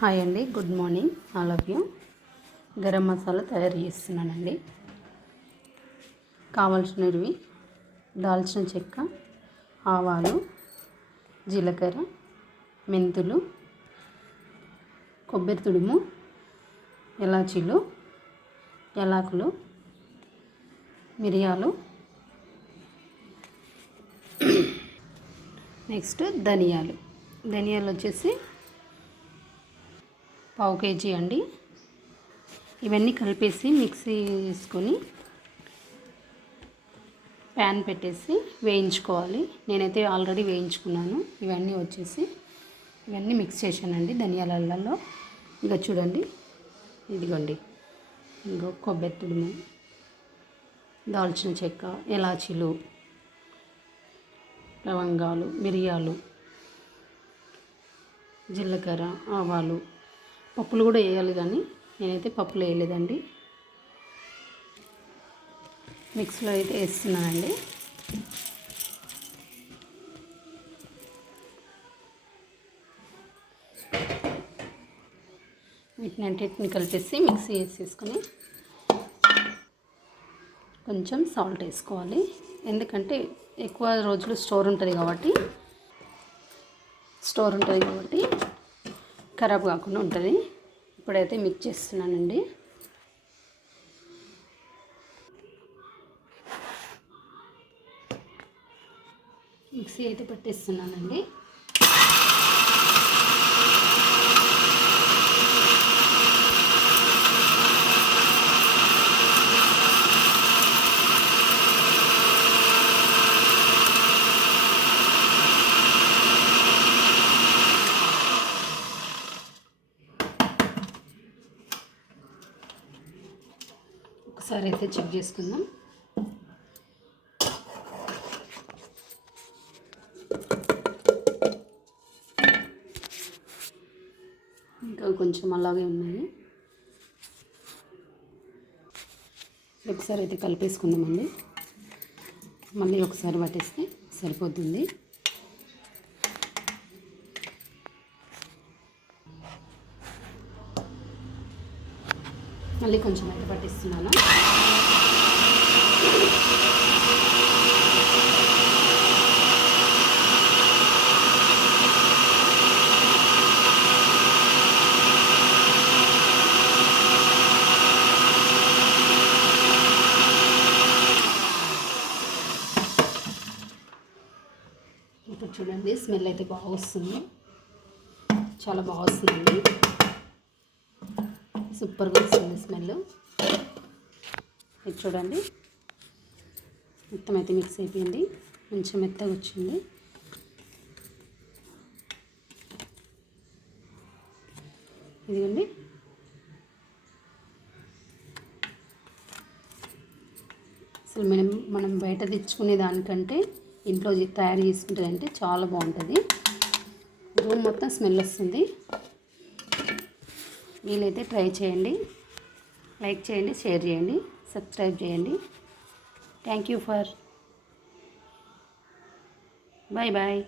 Hi అండి, good morning all of you. Garam masala తయారు చేస్తున్నానండి. కావాల్సినవి దాల్చిన చెక్క, ఆవాలు, జీలకర్ర, మెంతులు, కొబ్బరి తుడుము, ఎలాచీలు, యాలకులు, మిరియాలు, నెక్స్ట్ ధనియాలు వచ్చేసి 1/2 kg అండి. ఇవన్నీ కలిపేసి మిక్సీ వేసుకొని ప్యాన్ పెట్టేసి వేయించుకోవాలి. నేనైతే ఆల్రెడీ వేయించుకున్నాను. ఇవన్నీ మిక్స్ చేశానండి ధనియాలలో. ఇక చూడండి, ఇదిగోండి, ఇంకో కొబ్బరి తుడుము, దాల్చిన చెక్క, ఎలాచీలు, లవంగాలు, మిరియాలు, జీలకర్ర, ఆవాలు, పప్పులు కూడా వేయాలి, కానీ నేనైతే పప్పులు వేయలేదండి. మిక్స్లో అయితే వేస్తున్నానండి. వీటిని కలిపేసి మిక్సీ వేసేసుకొని కొంచెం సాల్ట్ వేసుకోవాలి. ఎందుకంటే ఎక్కువ రోజులు స్టోర్ ఉంటుంది కాబట్టి ఖరాబ్ కాకుండా ఉంటుంది. ఇప్పుడైతే మిక్స్ చేస్తున్నానండి. మిక్సీ అయితే పట్టేస్తున్నానండి. ఒకసారి అయితే చెక్ చేసుకుందాం. ఇంకా కొంచెం అలాగే ఉన్నాయి. ఒకసారి అయితే కలిపేసుకుందామండి. మళ్ళీ ఒకసారి పట్టేస్తే సరిపోతుంది. మళ్ళీ కొంచెం అయితే పట్టిస్తున్నాను. ఇప్పుడు చూడండి, స్మెల్ అయితే బాగా వస్తుంది. చాలా బాగా వస్తుందండి. సూపర్గా వస్తుంది స్మెల్. ఇది చూడండి, మొత్తం అయితే మిక్స్ అయిపోయింది. కొంచెం మెత్తగా వచ్చింది. ఇదిగోండి, అసలు మనం బయట తెచ్చుకునే దానికంటే ఇంట్లో తయారు చేసుకుంటుందంటే చాలా బాగుంటుంది. రూమ్ మొత్తం స్మెల్ వస్తుంది. వీలైతే ట్రై చేయండి. లైక్ చేయండి, షేర్ చేయండి, సబ్స్క్రైబ్ చేయండి. Thank you for bye.